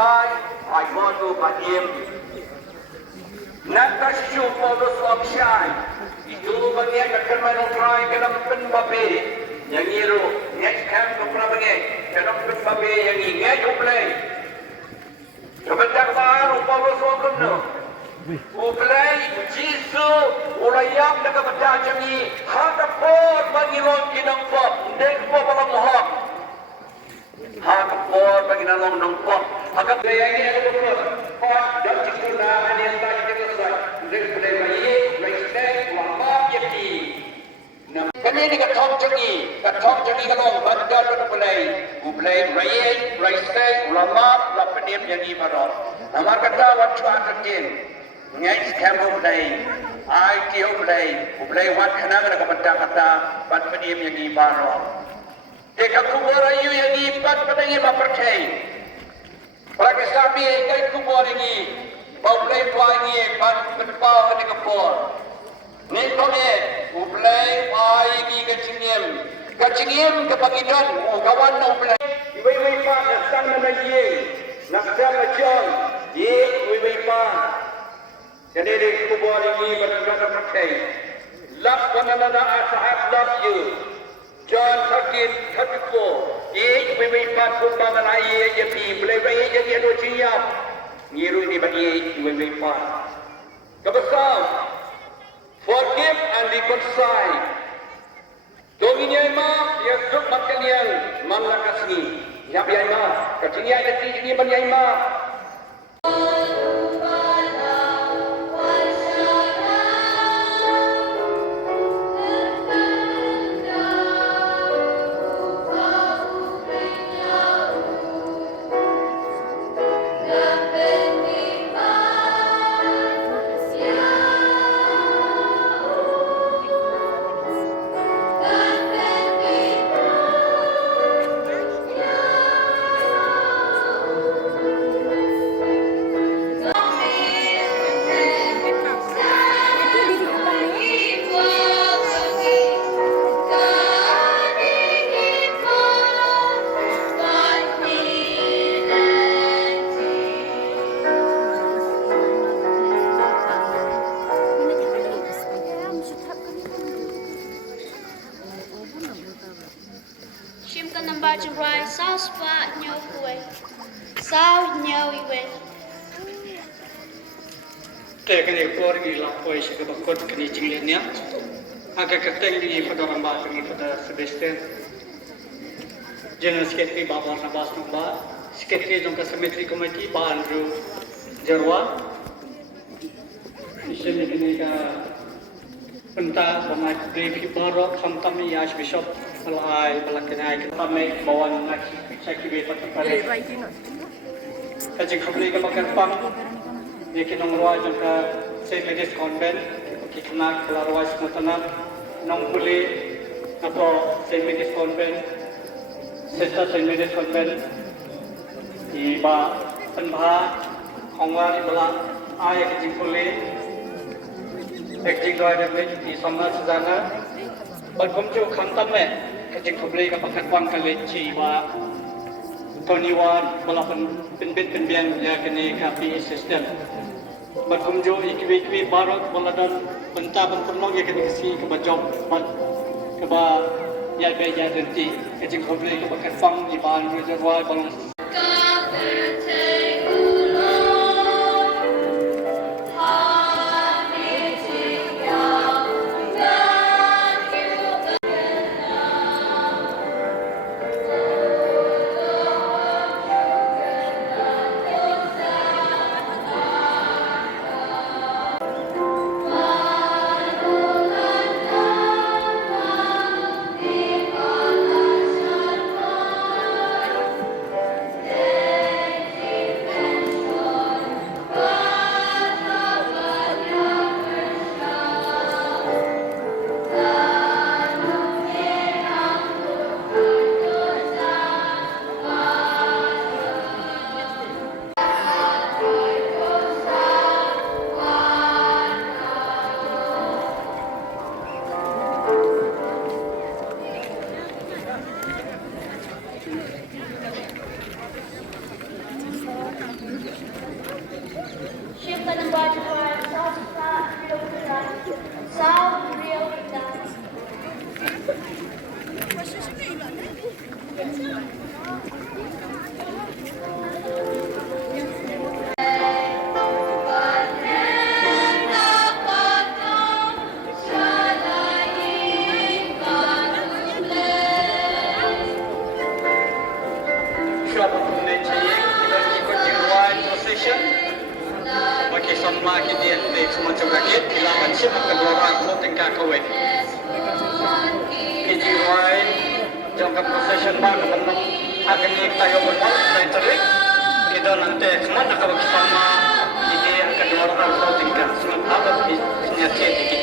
try, I want to but him. Nakasyu polos of shine. Itu bagi akan main try dalam penbabe yang iru next camp ke prabange dalam penbabe yang ingat uplay. Sebentar baru polos waktu uplay jisu ulayam dekat benda jangi hadapor bagi long kinang pop dek pop alam mohak. Hadapor bagi nalong nong pop. Agak daya ini ada beberapa. Pop dan cikuna ada yang tak kita selesai. Replay bayi, respect, wafat yaki. Kami ni katong jangi kalong bandar uplay, rayi, respect, wafat, lapenim yang ini marot. Nama kata wajah terkin. Ngai kamu uplay, IT uplay wat kenang nak kata bat penim yang ini marot. Jika kubur ayu yang ini bat pening yang berkait. Bagi kami kai kubur ini, uplay puai ini bat berpau ni kubur. Ni kami uplay puai ini kecingim kebagian kawan uplay. Ibu pa nak na ye, nak na jong, ye ibu pa. Jadi di kubur ini berkait. Love one another as I have loved you. John 13:34. Ye ibu pa kumbangan aye ye pi boleh ye ye do siap. Ngiru ini bagi ibu pa. Kebesar. Forgive and reconcile. Dominya ma ya suk makalian manlakasni. Ya biya ma, kecinya ya tinggi banyak ma. Agak keteng di pada rambah kami pada sebesar. Jangan sekali bawa nabas nombor. Sekali jangka semetri komiti baru jerwa. Isu ini ka Mynta pemain Griffith baru kami Yash Bishop melai belakangai kami bawa nak sekali pakai Parish. Jingkyrkhu ka makan pang. Ia kinong ruah jangka Saint Mary's Convent. Kita keluar semua nong boleh apa Saint Mary's Convent, Sister Saint Mary's Convent, iba penbah kongwar ibalah ayah Jingkyrkhu, Jingkyrkhu ada di sana sejana, berkumpul kantam Jingkyrkhu kapakat wang kali iba toniwan ibalah penbian ya kini kapi system. Berkumju ikwi barat baladan Mynta penterlong ya kena kasi kebajok keba ya be ya denti Jingkyrkhu ke bakat fang di bahan reservoir balong kawit. Kijiway, jangka procession ba naman ng akin ni tayo mo na itarik. Ito nanti kemana kawag sama ide ang kedua orang kau tinggal sementara nyati dikit.